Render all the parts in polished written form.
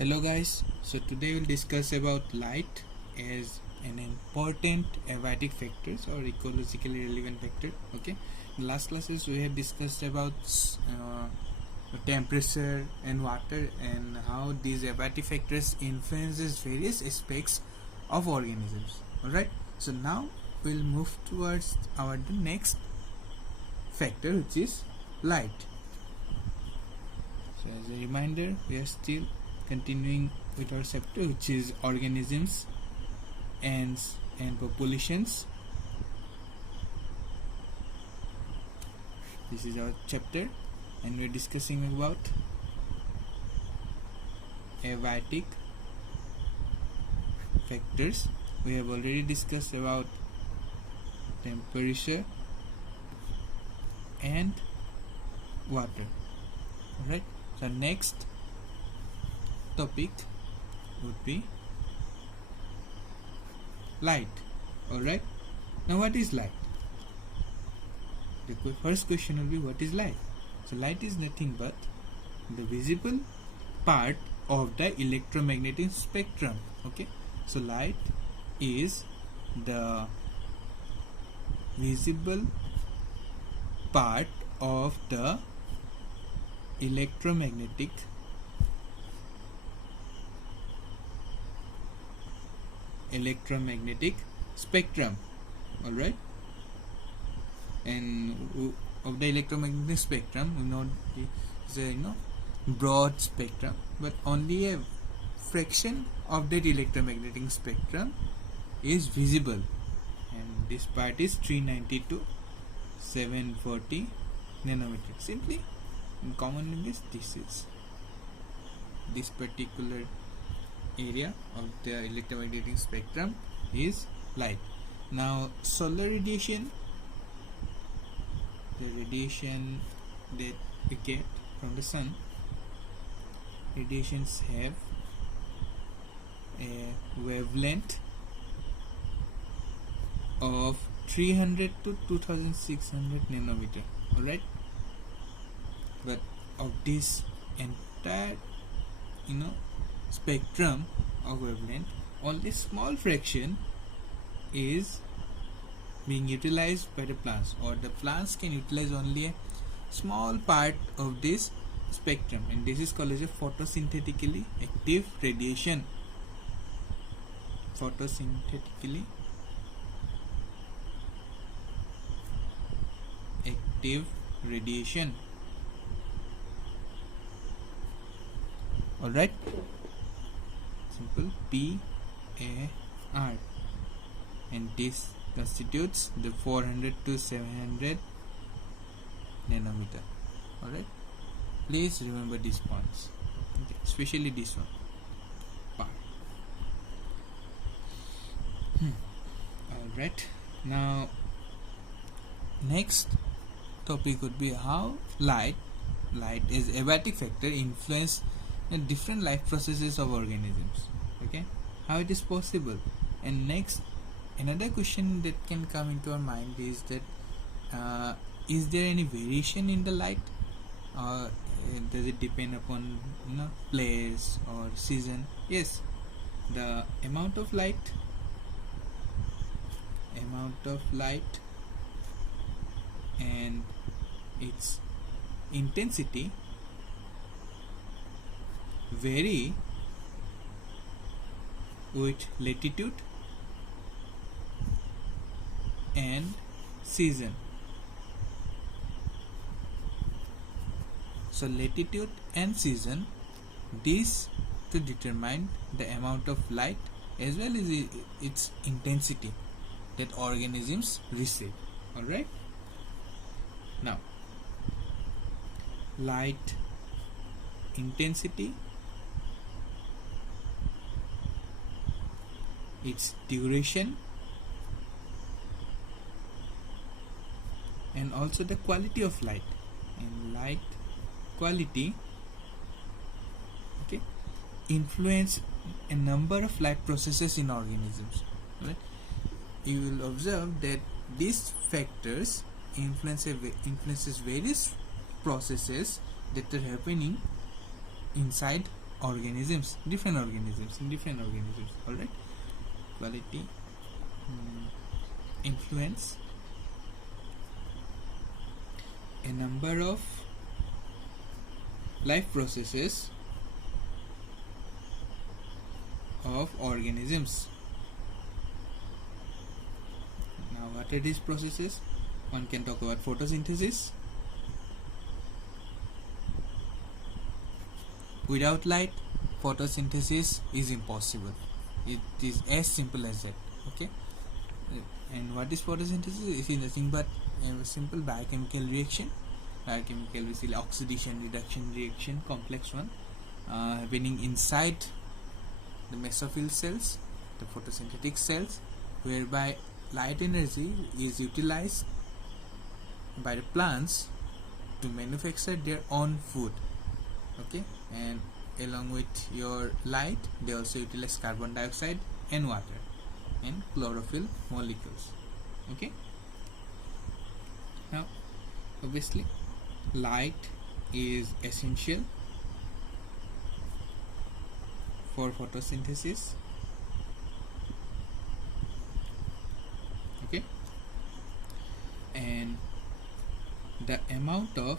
Hello guys, so today we'll discuss about light as an important abiotic factors or ecologically relevant factor. Okay, in last classes we have discussed about temperature and water and how these abiotic factors influences various aspects of organisms. Alright, so now we'll move towards the next factor, which is light. So as a reminder, we are still continuing with our chapter, which is organisms and populations. This is our chapter, and we're discussing about abiotic factors. We have already discussed about temperature and water. Alright, so next topic would be light. Alright, now what is light? The first question will be, what is light? So light is nothing but the visible part of the electromagnetic spectrum. Okay, so light is the visible part of the electromagnetic spectrum. All right, and of the electromagnetic spectrum, we know it's a broad spectrum, but only a fraction of that electromagnetic spectrum is visible, and this part is 390 to 740 nanometer. Simply in common English, this is this particular area of the electromagnetic spectrum is light. Now solar radiation, the radiation that we get from the sun, radiations have a wavelength of 300 to 2600 nanometer. Alright, but of this entire spectrum of wavelength, only small fraction is being utilized by the plants, or the plants can utilize only a small part of this spectrum, and this is called as a photosynthetically active radiation. Photosynthetically active radiation. Alright, simple PAR, and this constitutes the 400 to 700 nanometer. Alright, please remember these points, okay, especially this one, PAR. Alright, now next topic would be how light is abiotic factor influence the different life processes of organisms. Okay, how it is possible. And next, another question that can come into our mind is that is there any variation in the light, or does it depend upon place or season? Yes, the amount of light and its intensity vary with latitude and season. So latitude and season, these to determine the amount of light as well as its intensity that organisms receive. Alright, now light intensity, its duration, and also the quality of light. And light quality, okay, influence a number of life processes in organisms. Right? You will observe that these factors influences various processes that are happening inside organisms, different organisms, all right. Quality influence a number of life processes of organisms. Now, what are these processes? One can talk about photosynthesis. Without light, photosynthesis is impossible. It is as simple as that. Okay. And what is photosynthesis? It is nothing but a simple biochemical reaction. Biochemical, basically oxidation reduction reaction, complex one, happening inside the mesophyll cells, the photosynthetic cells, whereby light energy is utilized by the plants to manufacture their own food. Okay, and along with your light, they also utilize carbon dioxide and water and chlorophyll molecules. Okay, now obviously light is essential for photosynthesis. Okay, and the amount of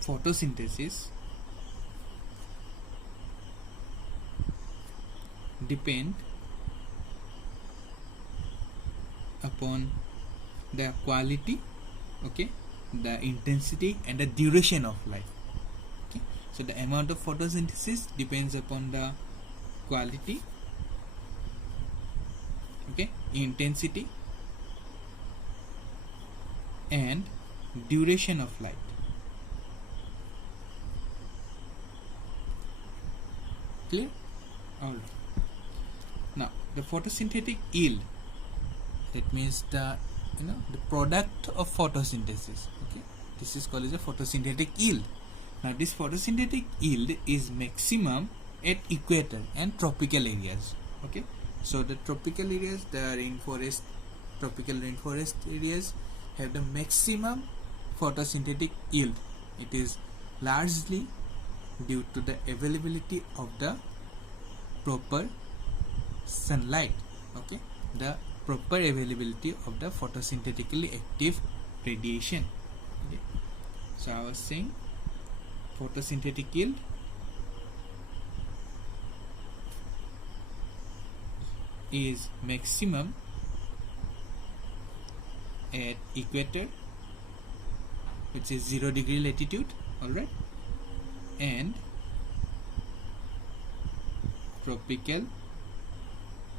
photosynthesis depend upon the quality, okay, the intensity and the duration of light. Okay, so the amount of photosynthesis depends upon the quality, okay, intensity and duration of light. Clear? All right. Now the photosynthetic yield, that means the the product of photosynthesis. Okay, this is called as a photosynthetic yield. Now this photosynthetic yield is maximum at equator and tropical areas. Okay, so the tropical areas, the tropical rainforest areas have the maximum photosynthetic yield. It is largely due to the availability of the proper sunlight. Okay, the proper availability of the photosynthetically active radiation. Okay, so I was saying photosynthetic yield is maximum at equator, which is 0 degree latitude, alright, and tropical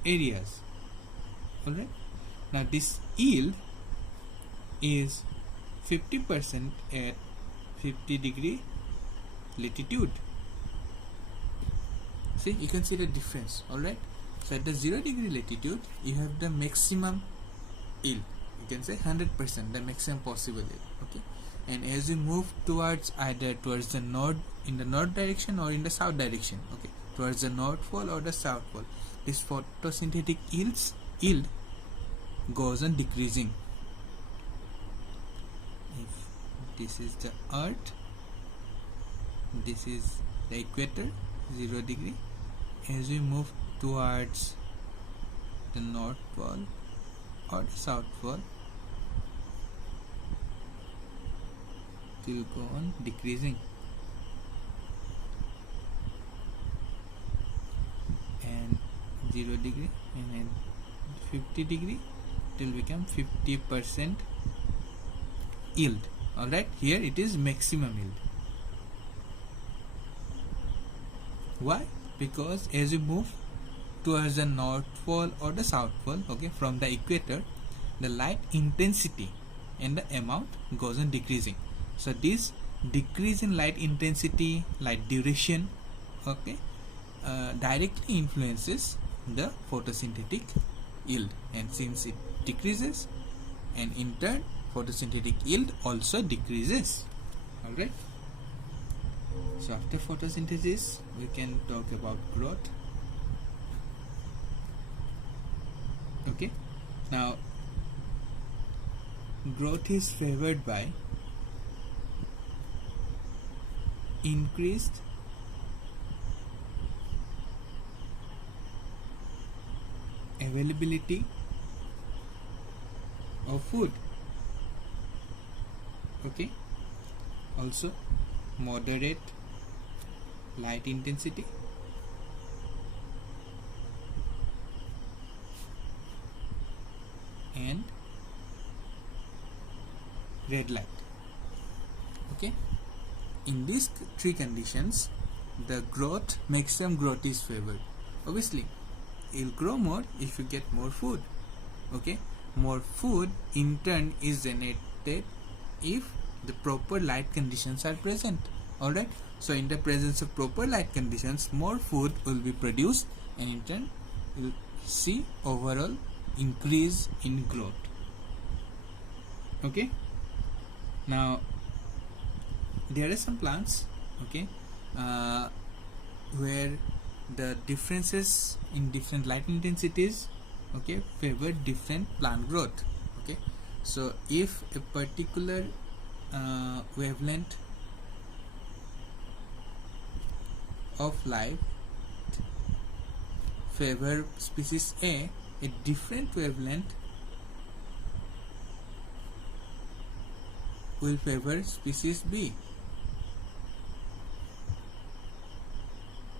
areas. Alright, now this yield is 50% at 50 degree latitude. See, you can see the difference. Alright, so at the 0 degree latitude you have the maximum yield, you can say 100%, the maximum possible yield. Okay, and as you move towards either towards the north, in the north direction or in the south direction, okay, towards the north pole or the south pole, this photosynthetic yield goes on decreasing. If this is the earth, this is the equator, 0 degree, as we move towards the north pole or the south pole, it will go on decreasing, and 0 degree and then 50 degree it will become 50% yield. Alright, here it is maximum yield. Why? Because as you move towards the north pole or the south pole, okay, from the equator, the light intensity and the amount goes on decreasing. So this decrease in light intensity, light duration, okay, directly influences the photosynthetic yield, and since it decreases, and in turn photosynthetic yield also decreases. Alright, so after photosynthesis we can talk about growth. Okay, now growth is favored by increased availability of food. Okay, also moderate light intensity and red light. Okay, in these three conditions, the maximum growth is favored. Obviously, you'll grow more if you get more food. Okay, more food in turn is generated if the proper light conditions are present. Alright, so in the presence of proper light conditions, more food will be produced, and in turn you'll see overall increase in growth. Okay, now there are some plants, okay, where the differences in different light intensities, okay, favor different plant growth. Okay, so if a particular wavelength of light favor species A different wavelength will favor species B.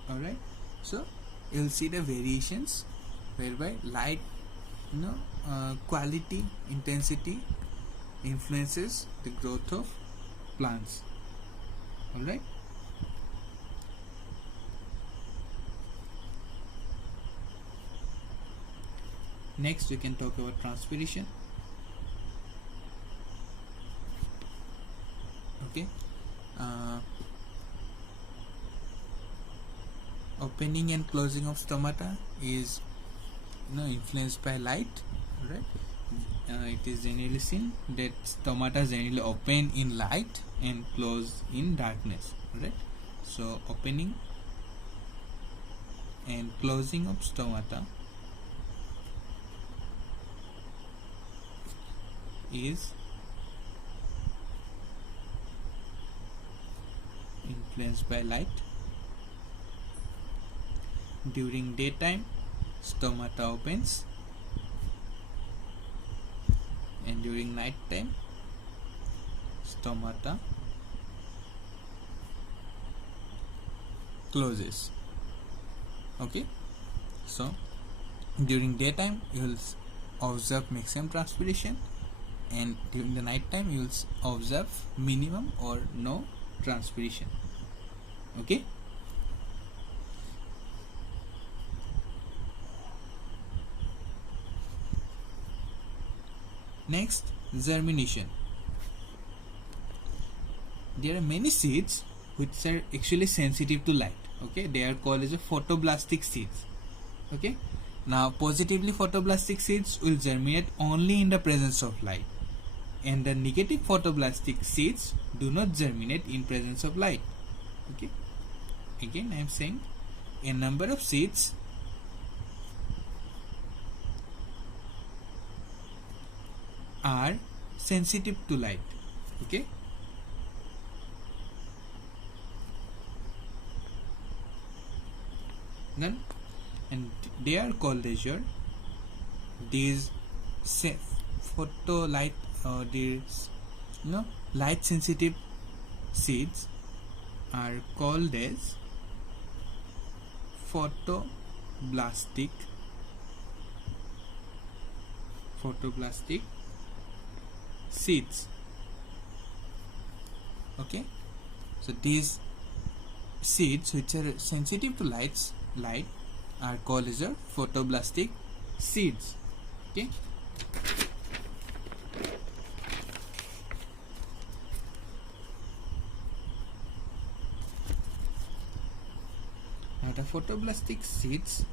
Alright, so you'll see the variations whereby light, quality, intensity influences the growth of plants. Alright, next we can talk about transpiration. Okay, opening and closing of stomata is influenced by light. Right, it is generally seen that stomata generally open in light and close in darkness. Right, so opening and closing of stomata is influenced by light. During daytime, stomata opens, and during night time, stomata closes. Okay, so during daytime you will observe maximum transpiration, and during the night time you will observe minimum or no transpiration. Okay, next, germination. There are many seeds which are actually sensitive to light. Okay, they are called as a photoblastic seeds. Okay, now positively photoblastic seeds will germinate only in the presence of light, and the negative photoblastic seeds do not germinate in presence of light. Okay, again I am saying a number of seeds are sensitive to light. Okay, then, and they are called as these photo light or these light sensitive seeds are called as photoblastic seeds. Okay, so these seeds which are sensitive to light are called as photoblastic seeds. Okay, now the photoblastic seeds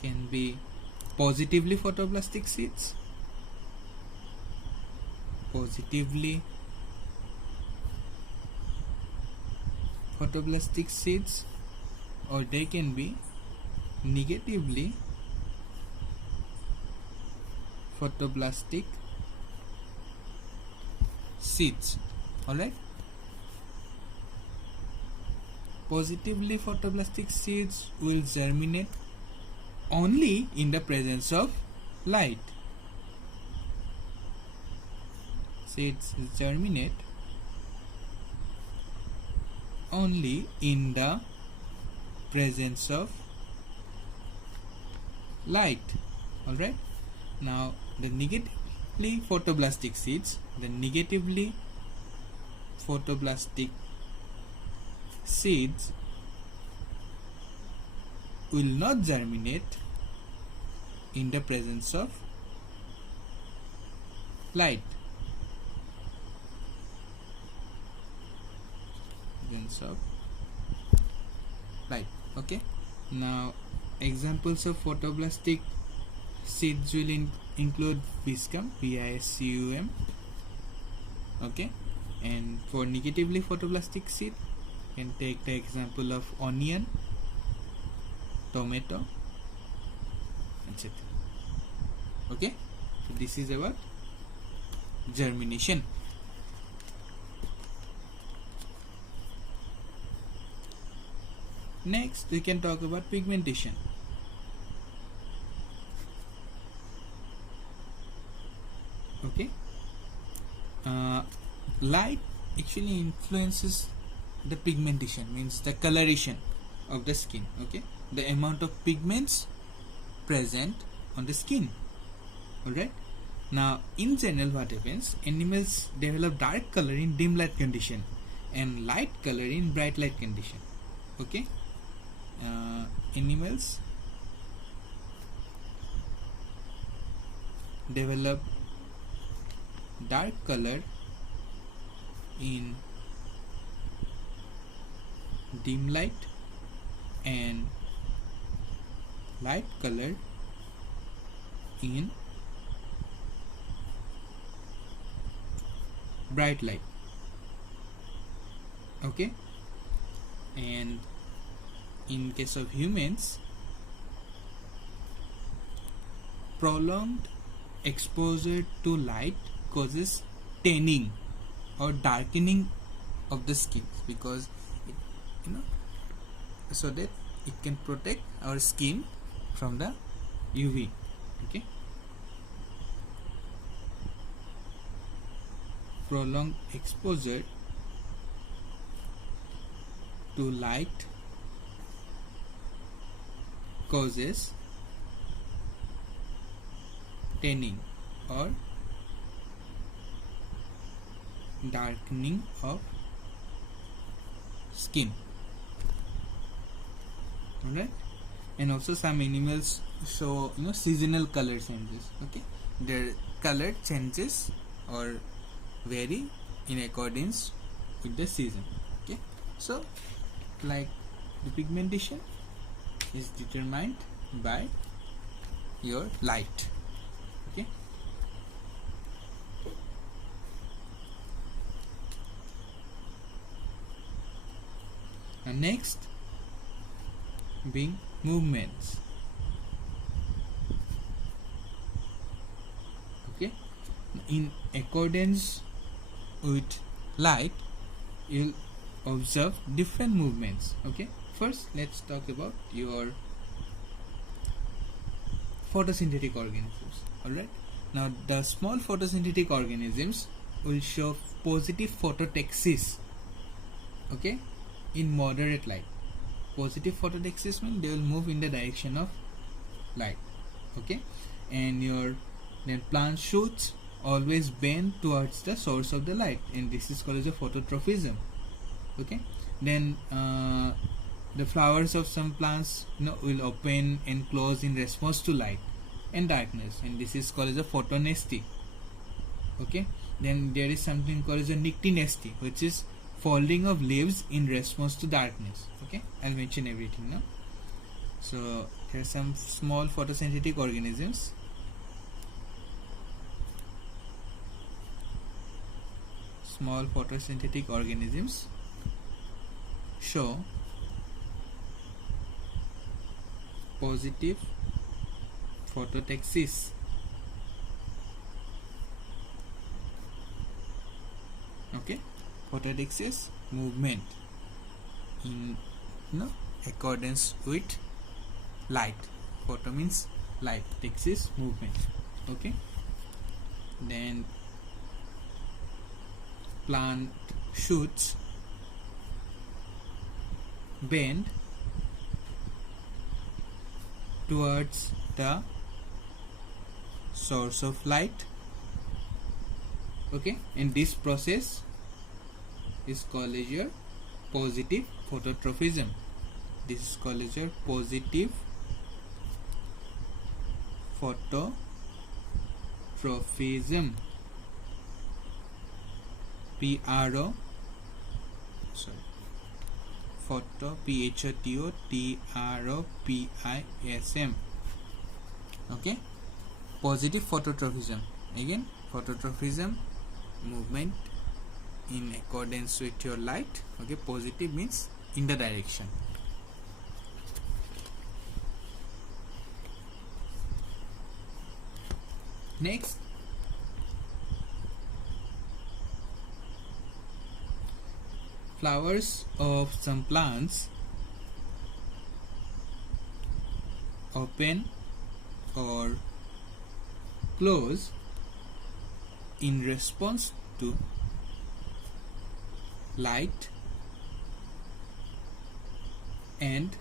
can be positively photoblastic seeds, positively photoblastic seeds, or they can be negatively photoblastic seeds. Alright, positively photoplastic seeds will germinate only in the presence of light. Seeds germinate only in the presence of light. Alright, now the negatively photoplastic seeds, the negatively photoplastic seeds will not germinate in the presence of light. Of light. Okay, now examples of photoplastic seeds will include viscum, viscum. Okay, and for negatively photoplastic seed, you can take the example of onion, tomato, etc. Okay, so this is about germination. Next, we can talk about pigmentation. Okay, light actually influences the pigmentation, means the coloration of the skin. Okay, the amount of pigments present on the skin. Alright, now in general, what happens? Animals develop dark color in dim light condition and light color in bright light condition. Okay, animals develop dark color in dim light and light color in bright light. Okay, and in case of humans, prolonged exposure to light causes tanning or darkening of the skin, because it, so that it can protect our skin from the UV. Okay, prolonged exposure to light causes tanning or darkening of skin. Alright, and also some animals show seasonal color changes. Okay, their color changes or vary in accordance with the season. Okay, so like the pigmentation is determined by your light. Okay, and next being movements. Okay, in accordance with light, you'll observe different movements. Okay, first let's talk about your photosynthetic organisms. Alright, now the small photosynthetic organisms will show positive phototaxis. Okay, in moderate light. Positive phototaxis means they will move in the direction of light. Okay, and your plant shoots always bend towards the source of the light, and this is called as a phototropism. Okay, then the flowers of some plants will open and close in response to light and darkness, and this is called as a photonesty. Okay, then there is something called as a nyctinesty, which is folding of leaves in response to darkness. Okay, I'll mention everything now. So here are some small photosynthetic organisms. Small photosynthetic organisms show positive phototaxis. photodexis movement in accordance with light. Photo means light, dexis movement. Okay, then plant shoots bend towards the source of light. Okay, and this process is called as your positive phototrophism. This is called as your positive phototrophism. phototrophism. Okay, positive phototrophism. Again, phototrophism, movement in accordance with your light. Okay, positive means in the direction. Next, flowers of some plants open or close in response to light and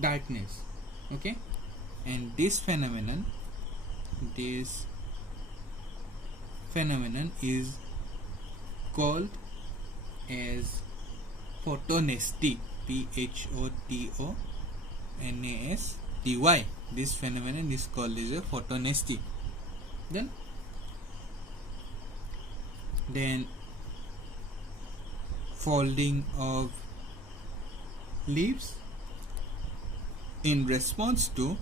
darkness. Okay, and this phenomenon is called as photonasty. Photonasty. This phenomenon is called as a photonasty. Then folding of leaves in response to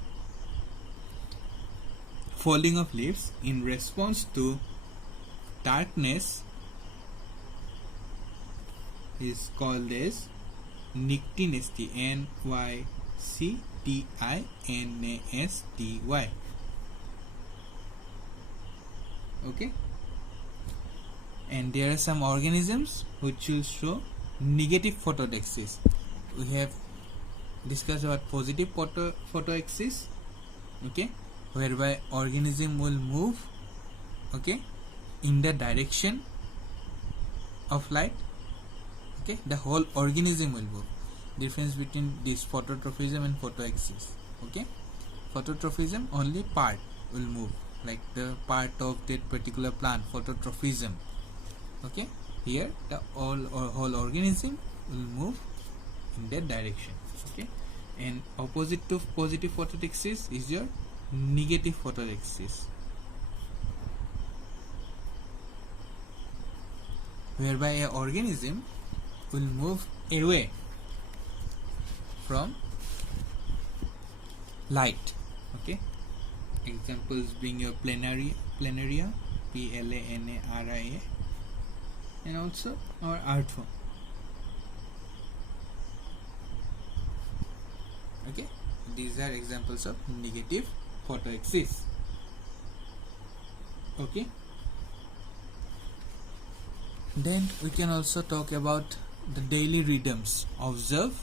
darkness is called as nyctinasty. Nyctinasty. Okay, and there are some organisms which will show negative photodexis. We have discussed about positive photoaxis. Okay, whereby organism will move, okay, in the direction of light. Okay, the whole organism will move. Difference between this phototrophism and photoaxis. Okay, phototrophism, only part will move, like the part of that particular plant, phototrophism. Okay, here the whole organism will move in that direction. Okay, and opposite to positive photodexis is your negative photodexis, whereby an organism will move away from light. Okay, examples being your planaria, planaria, and also our earthworm. Okay, these are examples of negative photoaxis. Okay, then we can also talk about the daily rhythms observed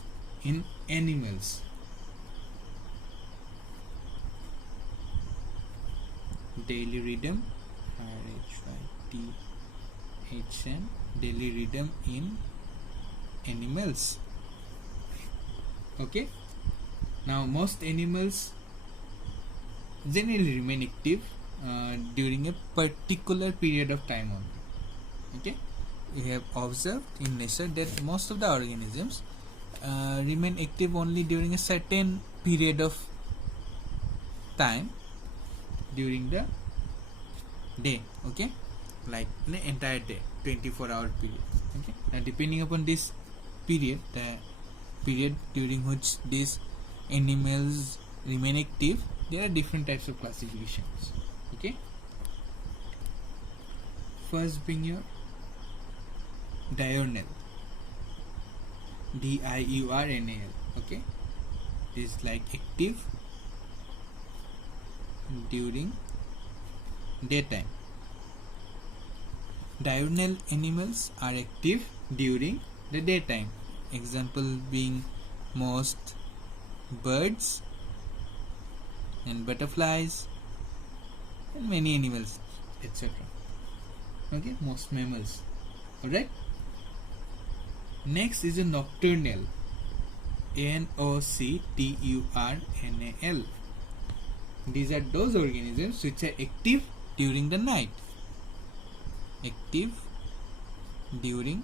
in animals. Daily rhythm, RHYTHM, daily rhythm in animals. Okay, now most animals generally remain active during a particular period of time only. Okay, we have observed in nature that most of the organisms remain active only during a certain period of time during the day. Okay, like the entire day, 24-hour period. Okay, now depending upon this period, the period during which these animals remain active, there are different types of classifications. Okay, first being your diurnal, diurnal. Okay, it is like active during daytime. Diurnal animals are active during the daytime. Example being most birds and butterflies and many animals, etc. Okay, most mammals. Alright. Next is a nocturnal. Nocturnal. These are those organisms which are active during the night. Active during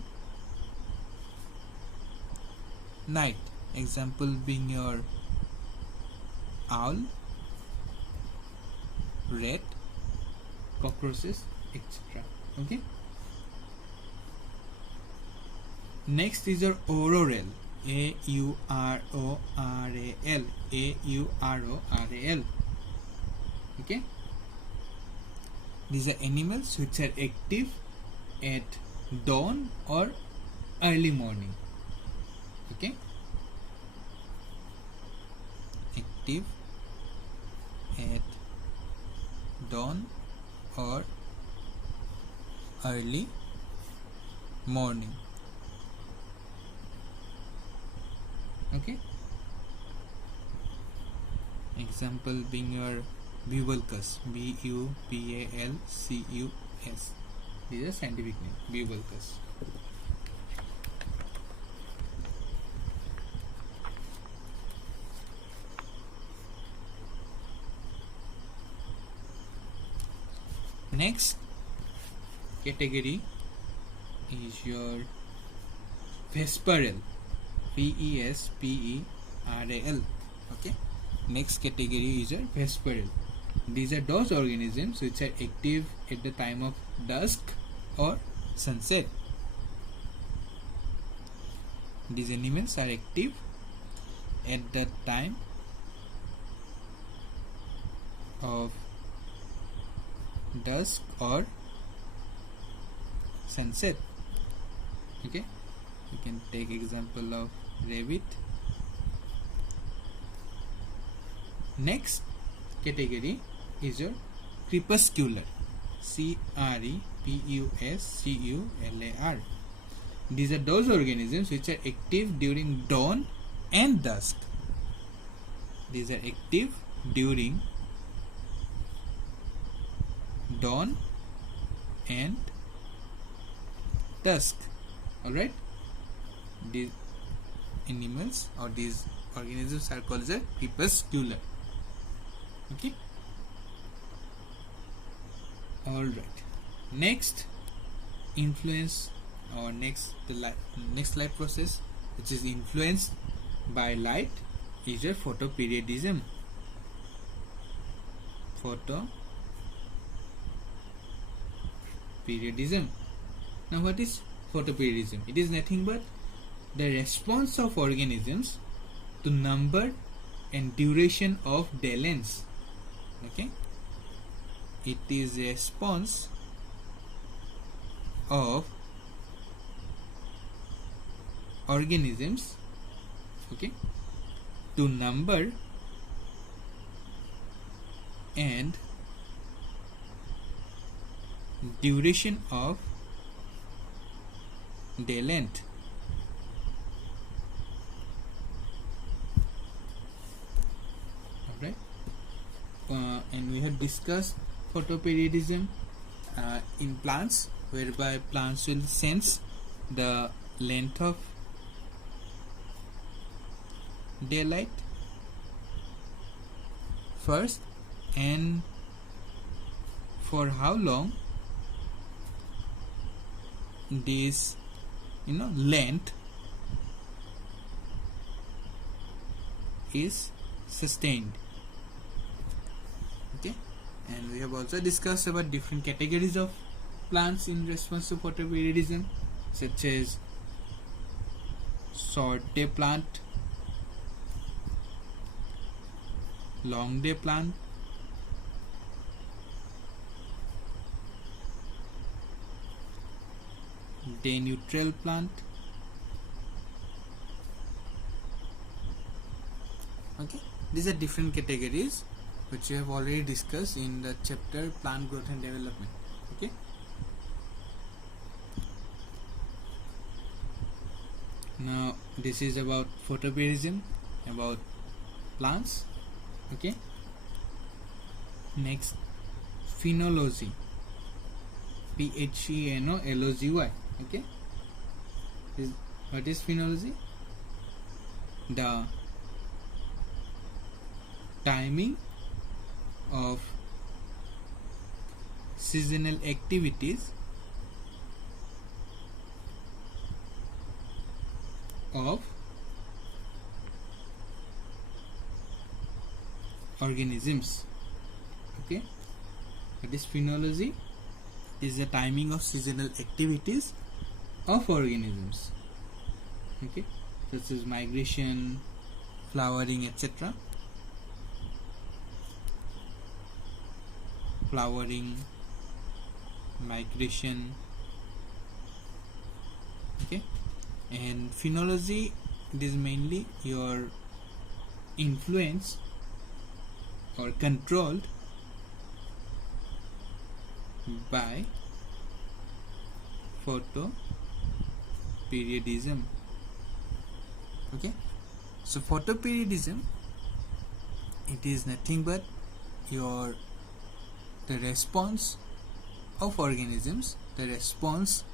night. Example being your owl, rat, cockroaches, etc. Okay. Next is your auroral. Auroral. Auroral. Okay. These are animals which are active at dawn or early morning. Okay. Active at dawn or early morning. Okay. Example being your Bubalcus. Bubalcus. These are scientific name. Bubalcus. Next category is your vesperal. Vesperal. Okay. Next category is your vesperal. These are those organisms which are active at the time of dusk or sunset. These animals are active at the time of dusk or sunset. Okay, you can take example of rabbit. Next category is your crepuscular. Crepuscular. These are those organisms which are active during dawn and dusk. These are active during dawn and dusk. Alright, these animals or these organisms are called as crepuscular. Okay. Alright, next influence or next light process which is influenced by light is your photoperiodism. Photoperiodism. Now what is photoperiodism? It is nothing but the response of organisms to number and duration of day lengths. Okay, it is a response of organisms, okay, to number and duration of day length. Alright, and we have discussed photoperiodism in plants, whereby plants will sense the length of daylight first and for how long this length is sustained. Okay, and we have also discussed about different categories of plants in response to photoperiodism, such as short day plant, long day plant, day neutral plant. Okay, these are different categories which we have already discussed in the chapter plant growth and development. Okay, Now this is about photoperiodism, about plants. Okay. Next, phenology. PHENOLOGY. Okay. What is phenology? The timing of seasonal activities of organisms. Okay, that is phenology. Is the timing of seasonal activities of organisms. Okay, such as migration, flowering, etc. Flowering, migration. Okay, and phenology, it is mainly your influence or controlled by photoperiodism. Okay, so photoperiodism, it is nothing but the response of organisms, the response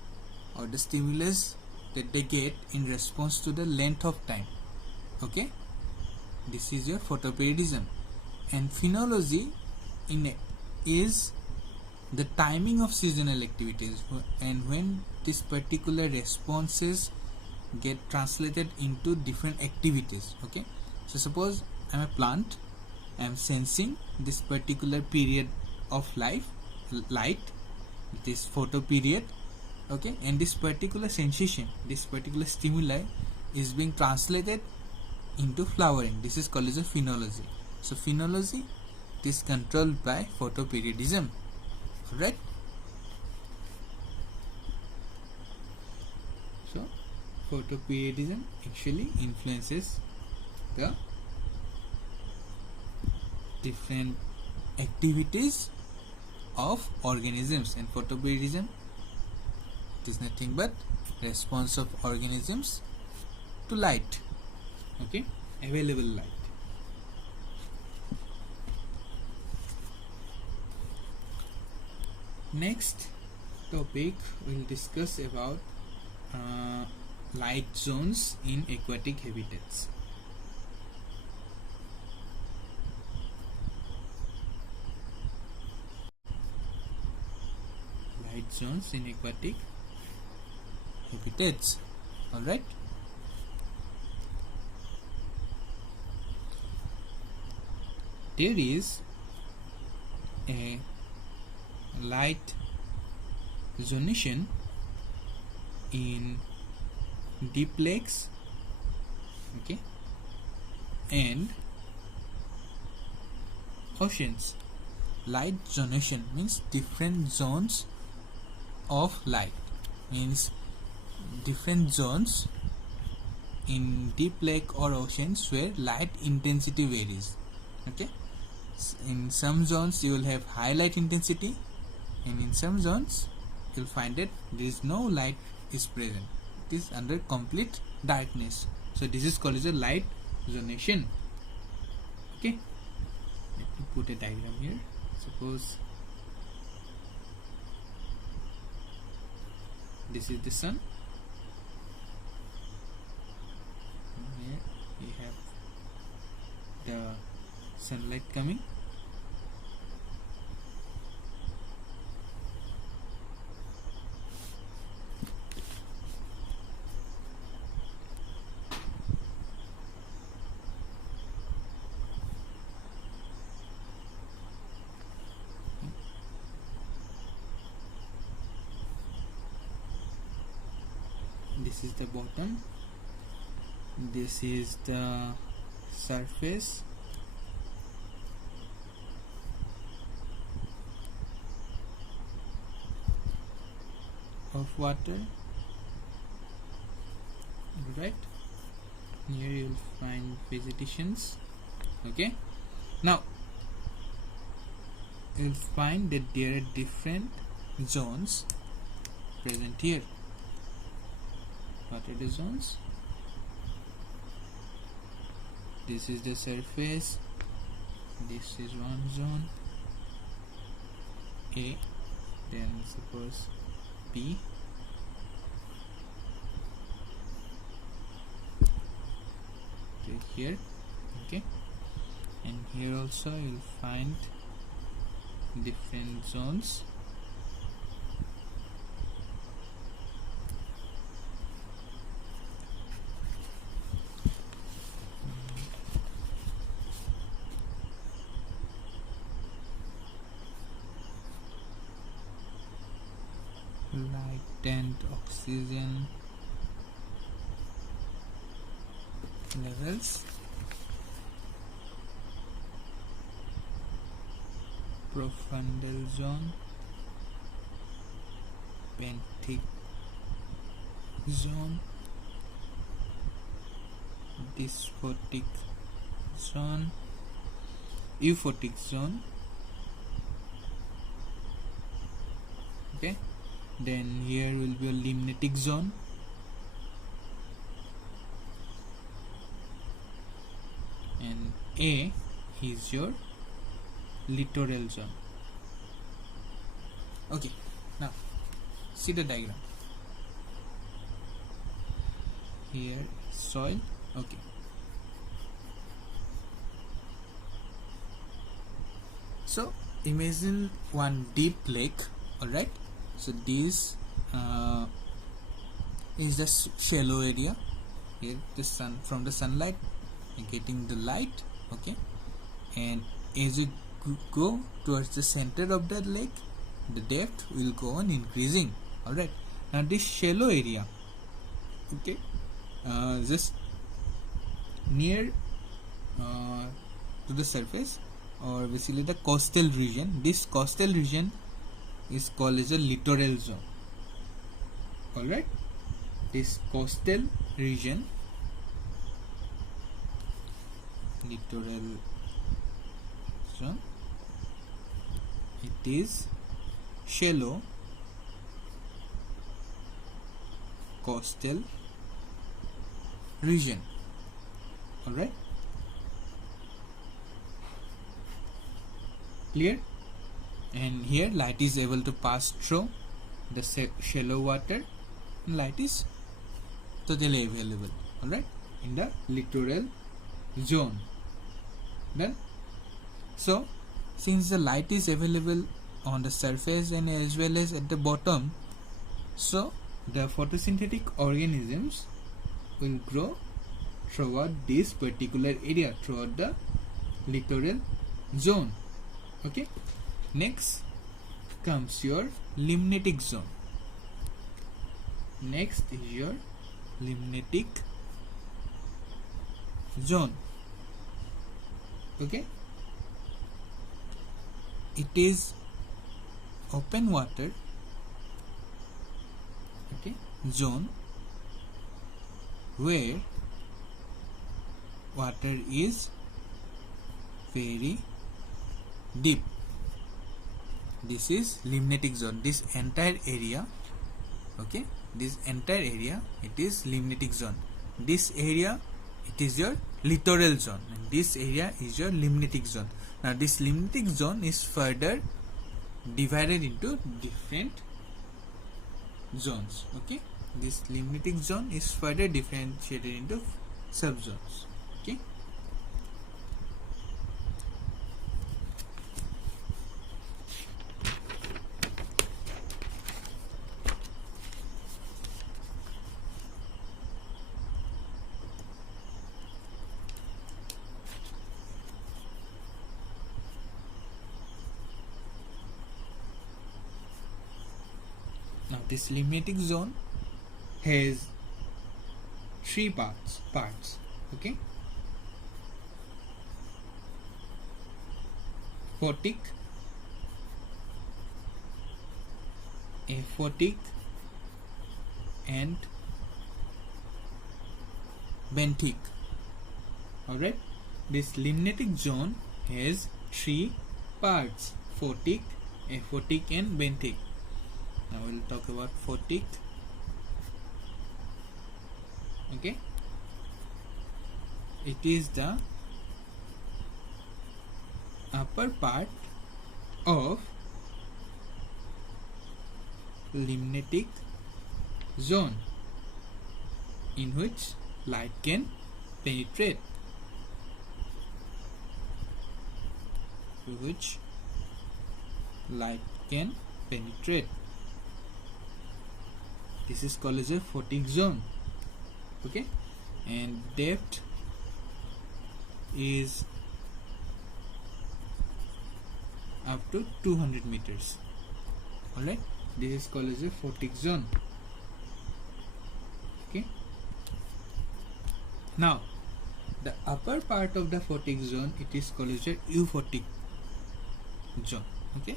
or the stimulus that they get in response to the length of time. Okay, this is your photoperiodism. And phenology is the timing of seasonal activities, and when these particular responses get translated into different activities. Okay, so suppose I'm a plant, I'm sensing this particular period of light, this photoperiod. Okay, and this particular sensation, this particular stimuli is being translated into flowering. This is called as a phenology. So phenology, it is controlled by photoperiodism. Alright, so photoperiodism actually influences the different activities of organisms, and photoperiodism, it is nothing but response of organisms to light. Okay, available light. Next topic, we'll discuss about light zones in aquatic habitats. Light zones in aquatic habitats. Alright. There is a light zonation in deep lakes, okay, and oceans. Light zonation means different zones of light, means different zones in deep lake or oceans where light intensity varies. Okay, in some zones you will have high light intensity, and in some zones you'll find that there is no light is present, it is under complete darkness. So this is called as a light zonation. Okay, let me put a diagram here. Suppose this is the sun, here we have the sunlight coming, this is the bottom, this is the surface, of water. Right, here you will find vegetations. Okay, now you will find that there are different zones present here. What are the zones? This is the surface. This is one zone A, then suppose B, right here, okay, and here also you'll find different zones. Light and oxygen levels, profundal zone, benthic zone, dysphotic zone, euphotic zone, okay. Then here will be a limnatic zone, and A is your littoral zone. Okay, now see the diagram. Here soil, okay. So imagine one deep lake, alright. So this is the shallow area. Here the sun, from the sunlight getting the light, okay, and as you go towards the center of the lake, the depth will go on increasing, alright. Now this shallow area, okay, just near to the surface, or basically the coastal region, this coastal region is called as a littoral zone, alright. This coastal region, littoral zone, it is shallow coastal region, alright. Clear? And here light is able to pass through the shallow water, and light is totally available, alright, in the littoral zone. Then, so since the light is available on the surface and as well as at the bottom, so the photosynthetic organisms will grow throughout this particular area, throughout the littoral zone, okay. Next comes your limnatic zone. Next is your limnatic zone, okay. It is open water, okay, zone where water is very deep. This is limnatic zone. This entire area, okay, this entire area, it is limnatic zone. This area, it is your littoral zone, and this area is your limnatic zone. Now this limnatic zone is further divided into different zones, okay. This limnatic zone is further differentiated into subzones, okay. Now this limnatic zone has three parts, okay. Photic, aphotic, and benthic, alright. This limnatic zone has three parts: photic, aphotic, and benthic. Now we'll talk about photic, okay. It is the upper part of limnatic zone in which light can penetrate. This is called as a photic zone. Okay, and depth is up to 200 meters. Alright, this is called as a photic zone. Okay, now the upper part of the photic zone, it is called as a euphotic zone. Okay,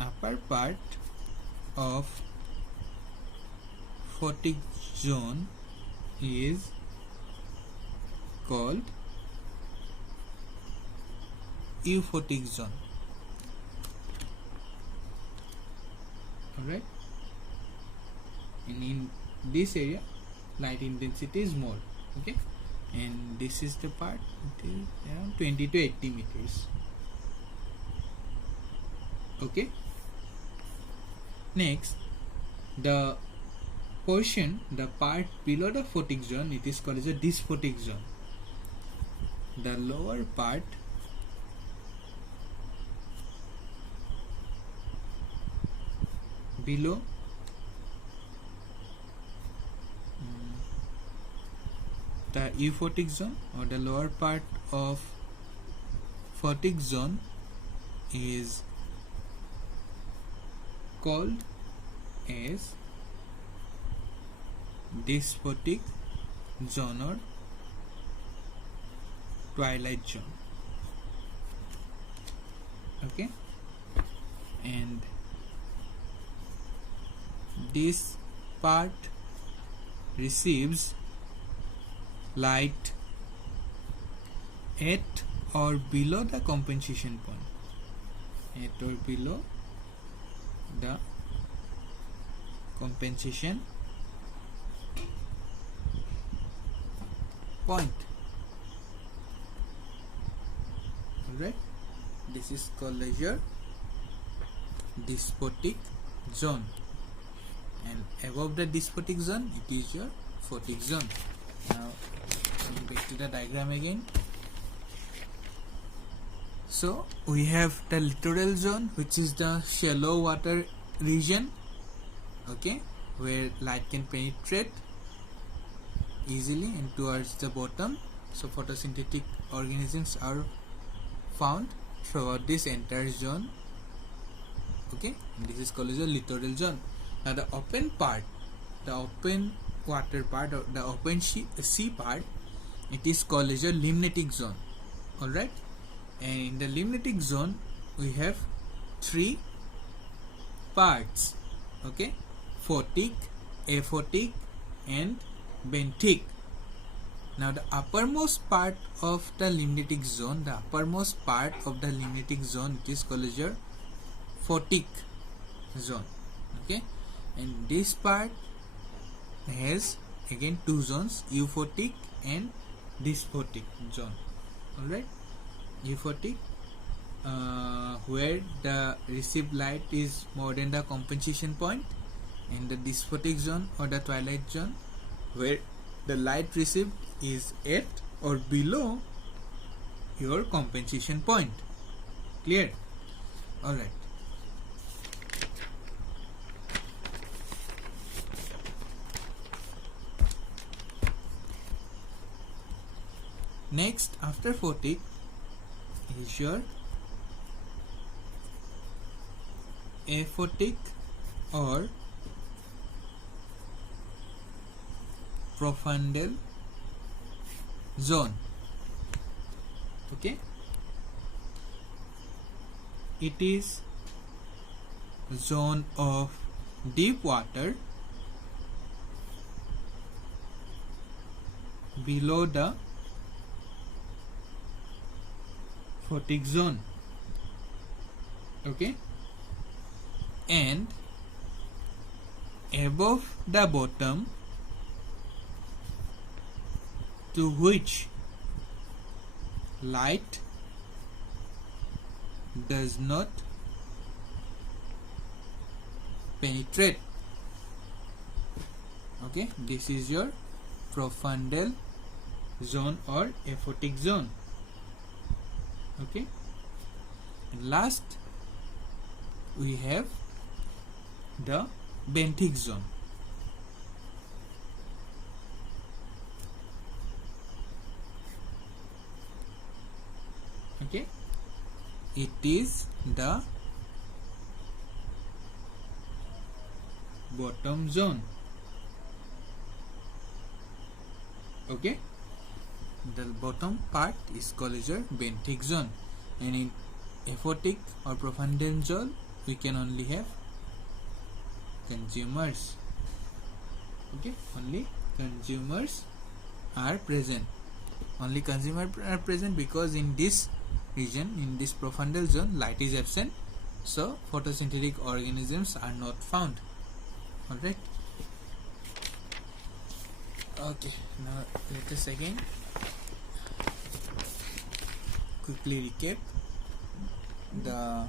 upper part of photic zone is called euphotic zone. Alright, and in this area light intensity is more. Okay, and this is the part, it is around 20 to 80 meters. Okay, next the portion, the part below the photic zone, it is called as a dysphotic zone. The lower part below the euphotic zone, or the lower part of photic zone, is called as dysphotic zone or twilight zone. Okay, and this part receives light at or below the compensation point, at or below the compensation point. Alright, this is called as your dysphotic zone, and above the dysphotic zone it is your photic zone. Now coming back to the diagram again. So we have the littoral zone, which is the shallow water region, okay, where light can penetrate easily and towards the bottom. So photosynthetic organisms are found throughout this entire zone. Okay, and this is called as a littoral zone. Now the open part, the open water part, or the open sea part, it is called as a limnatic zone. Alright, and in the limnatic zone we have three parts. Okay, photic, aphotic and benthic. Now the uppermost part of the limnatic zone, it is called as your photic zone. Okay, and this part has again two zones, euphotic and dysphotic zone. Alright, euphotic, where the received light is more than the compensation point, and the dysphotic zone or the twilight zone, where the light received is at or below your compensation point. Clear? Alright. Next, after photic is your aphotic or profundal zone. Okay, it is zone of deep water below the photic zone. Okay, and above the bottom, to which light does not penetrate. Okay, this is your profundal zone or aphotic zone. Okay, and last we have the benthic zone. Okay, it is the bottom zone. Okay, the bottom part is called as your benthic zone, and in aphotic or profundal zone we can only have consumers. Okay, only consumers are present. Only consumers are present because in this region, in this profundal zone, light is absent, so photosynthetic organisms are not found. Alright. Okay, now let us again quickly recap the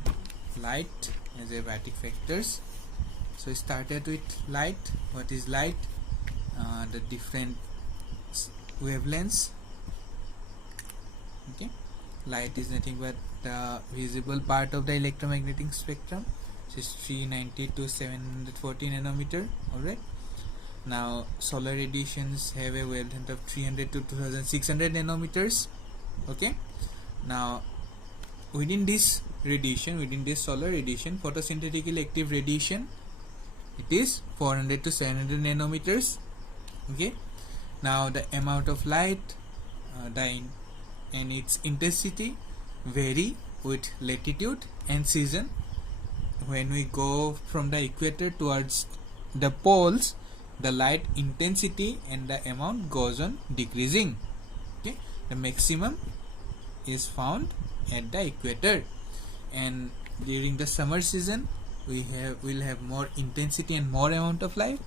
light as abiotic factors. So we started with light. What is light? The different wavelengths. Okay, light is nothing but the visible part of the electromagnetic spectrum, which is 390 to 740 nanometer. Alright. Now solar radiations have a wavelength of 300 to 2600 nanometers. Okay. Now within this radiation, within this solar radiation, photosynthetically active radiation, it is 400 to 700 nanometers. Okay. Now the amount of light and its intensity vary with latitude and season. When we go from the equator towards the poles, the light intensity and the amount goes on decreasing. Okay, the maximum is found at the equator, and during the summer season will have more intensity and more amount of light,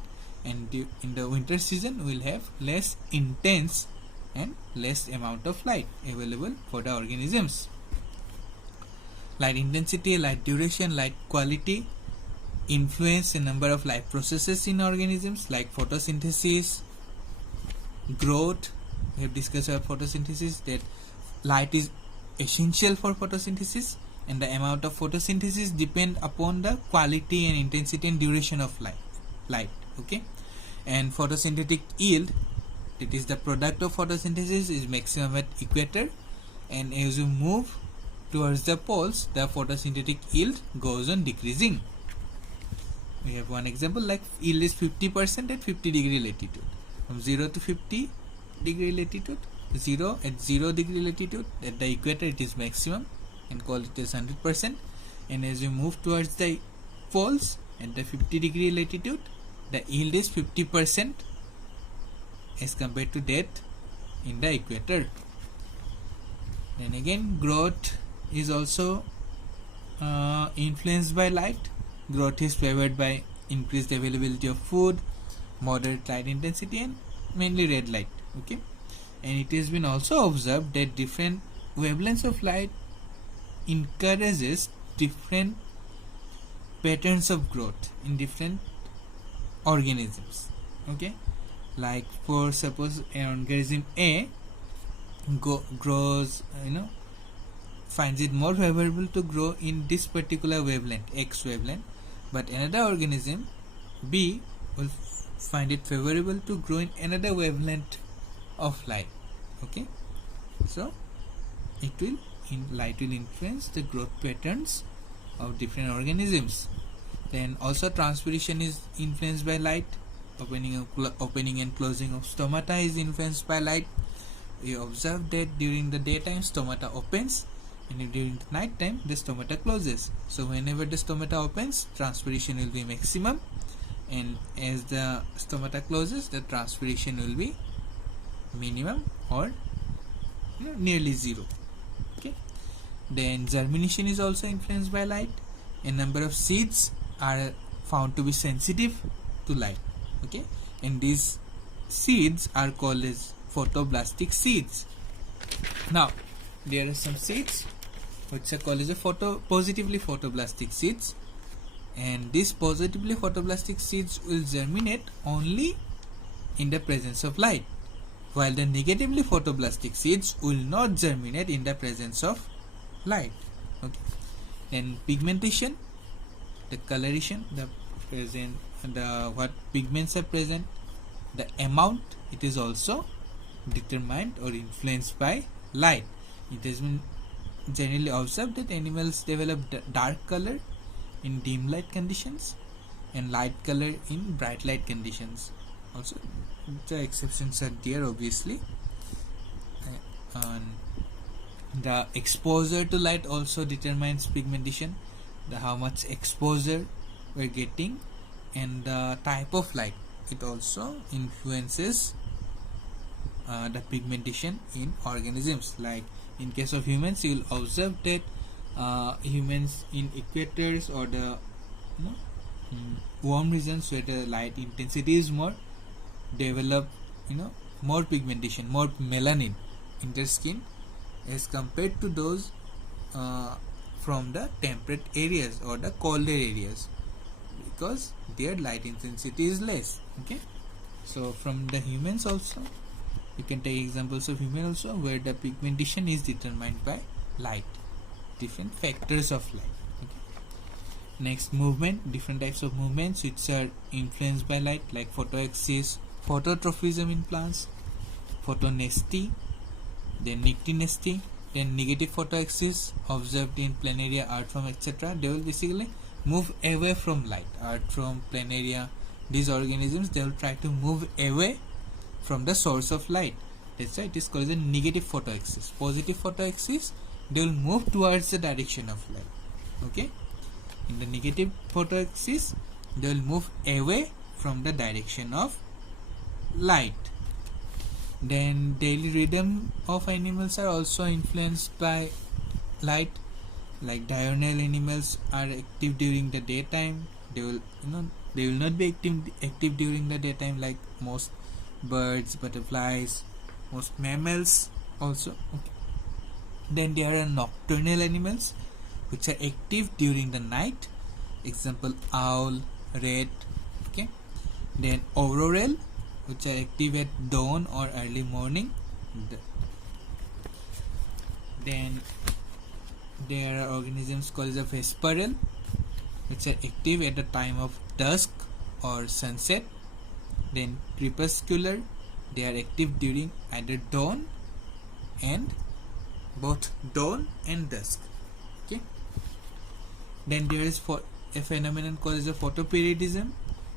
and in the winter season we'll have less intense and less amount of light available for the organisms. Light intensity, light duration, light quality influence a number of life processes in organisms like photosynthesis, growth. We have discussed about photosynthesis, that light is essential for photosynthesis, and the amount of photosynthesis depend upon the quality and intensity and duration of light. Okay, and photosynthetic yield, that is the product of photosynthesis, is maximum at equator, and as you move towards the poles, the photosynthetic yield goes on decreasing. We have one example, like yield is 50% at 50 degree latitude. From 0 to 50 degree latitude, 0 at 0 degree latitude, at the equator it is maximum, and call it as 100%. And as we move towards the poles at the 50 degree latitude, the yield is 50% as compared to that in the equator. Then again, growth is also influenced by light. Growth is favored by increased availability of food, moderate light intensity, and mainly red light. Okay, and it has been also observed that different wavelengths of light encourages different patterns of growth in different organisms. Okay, like for suppose an organism A grows, finds it more favorable to grow in this particular wavelength, X wavelength, but another organism B will find it favorable to grow in another wavelength of light. Okay, so light will influence the growth patterns of different organisms. Then also transpiration is influenced by light. Opening and closing of stomata is influenced by light. We observe that during the daytime stomata opens, and during the night time the stomata closes. So whenever the stomata opens, transpiration will be maximum, and as the stomata closes, the transpiration will be minimum or nearly zero. Okay, then germination is also influenced by light. A number of seeds are found to be sensitive to light. Okay, and these seeds are called as photoblastic seeds. Now there are some seeds which are called as a positively photoblastic seeds, and these positively photoblastic seeds will germinate only in the presence of light, while the negatively photoblastic seeds will not germinate in the presence of light. Okay. And pigmentation, the coloration, the present, the what pigments are present, the amount, it is also determined or influenced by light. It has been generally observed that animals develop dark color in dim light conditions and light color in bright light conditions. Also, the exceptions are there, obviously. And the exposure to light also determines pigmentation, the how much exposure we're getting, and the type of light, it also influences the pigmentation in organisms. Like in case of humans, you will observe that humans in equators or the warm regions where the light intensity is more, develop more pigmentation, more melanin in their skin as compared to those from the temperate areas or the colder areas, because their light intensity is less. Okay, so from the humans also you can take examples of human also where the pigmentation is determined by light, different factors of light. Okay. Next, movement, different types of movements which are influenced by light, like photoaxis, phototrophism in plants, photonesty, then nyctinesty, then negative photoaxis observed in planaria, earthworm, etc. They will basically move away from light. Earthworm, planaria, these organisms, they will try to move away from the source of light. That's why it is called the negative photoaxis. Positive photoaxis, they will move towards the direction of light. Okay, in the negative photoaxis, they will move away from the direction of light. Then daily rhythm of animals are also influenced by light. Like diurnal animals are active during the daytime. They will not be active during the daytime, like most birds, butterflies, most mammals also. Okay. Then there are nocturnal animals which are active during the night. Example, owl, rat. Okay. Then auroral, which are active at dawn or early morning. Then there are organisms called the vesperal, which are active at the time of dusk or sunset. Then crepuscular, they are active during either dawn and both dawn and dusk. Okay. Then there is a phenomenon called as a photoperiodism.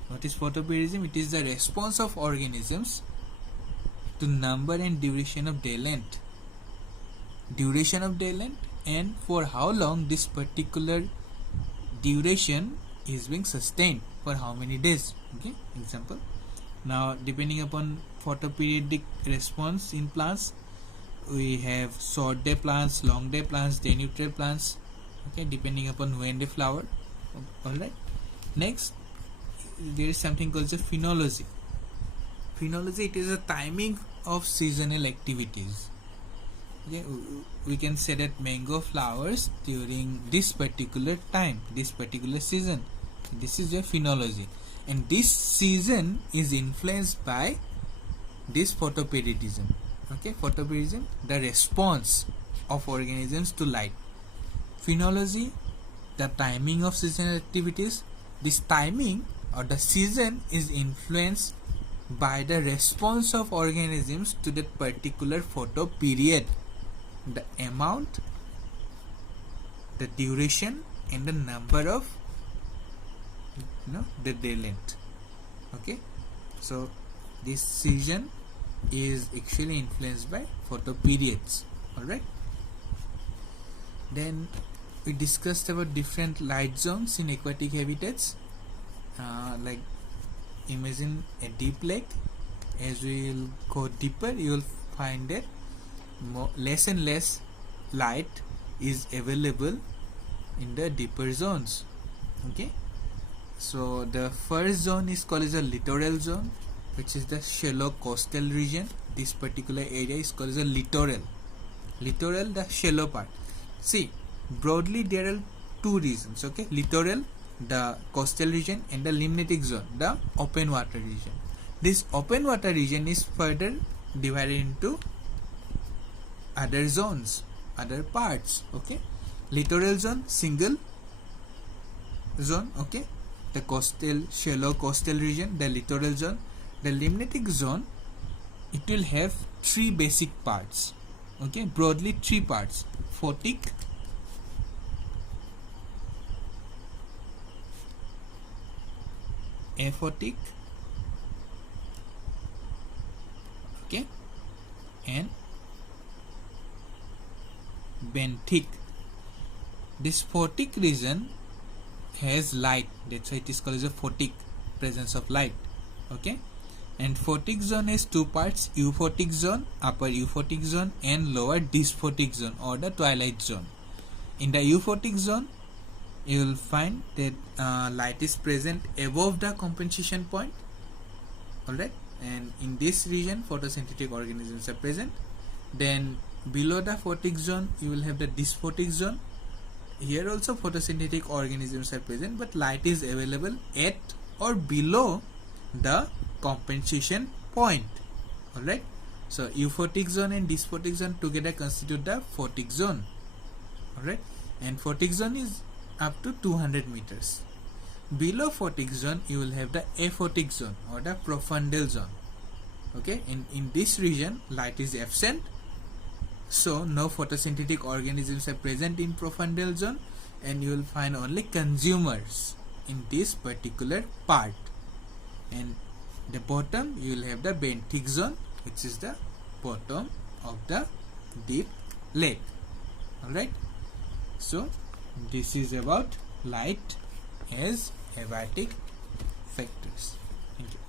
What is photoperiodism? It is the response of organisms to number and duration of day length. Duration of day length, and for how long this particular duration is being sustained, for how many days. Okay, example. Now, depending upon photoperiodic response in plants, we have short day plants, long day plants, day neutral plants. Okay, depending upon when they flower. Alright. Next, there is something called the phenology. Phenology, it is a timing of seasonal activities. Okay, we can say that mango flowers during this particular time, this particular season. This is a phenology, and this season is influenced by this photoperiodism. Okay, photoperiodism, the response of organisms to light. Phenology, the timing of seasonal activities. This timing or the season is influenced by the response of organisms to that particular photo period, the amount, the duration, and the number of the day length. Okay, so this season is actually influenced by photo periods. Alright, then we discussed about different light zones in aquatic habitats. Like imagine a deep lake. As we will go deeper, you will find that less and less light is available in the deeper zones. Okay, so the first zone is called as a littoral zone, which is the shallow coastal region. This particular area is called as a littoral. Littoral, the shallow part. See, broadly there are two regions, okay? Littoral, the coastal region, and the limnatic zone, the open water region. This open water region is further divided into other zones, other parts, okay? Littoral zone, single zone, okay? The coastal, shallow coastal region, the littoral zone. The limnatic zone, it will have three basic parts, okay? Broadly three parts: photic, aphotic, okay, and benthic. This photic region has light, that's why it is called as a photic, presence of light, okay? And photic zone has two parts: euphotic zone, upper euphotic zone, and lower dysphotic zone, or the twilight zone. In the euphotic zone, you will find that light is present above the compensation point, alright, and in this region photosynthetic organisms are present. Then below the photic zone you will have the dysphotic zone. Here also photosynthetic organisms are present, but light is available at or below the compensation point, alright. So euphotic zone and dysphotic zone together constitute the photic zone, alright, and photic zone is up to 200 meters. Below photic zone you will have the aphotic zone or the profundal zone, okay. In this region light is absent, so no photosynthetic organisms are present in profundal zone, and you will find only consumers in this particular part. And the bottom you will have the benthic zone, which is the bottom of the deep lake, alright. So this is about light as abiotic factors. Thank you.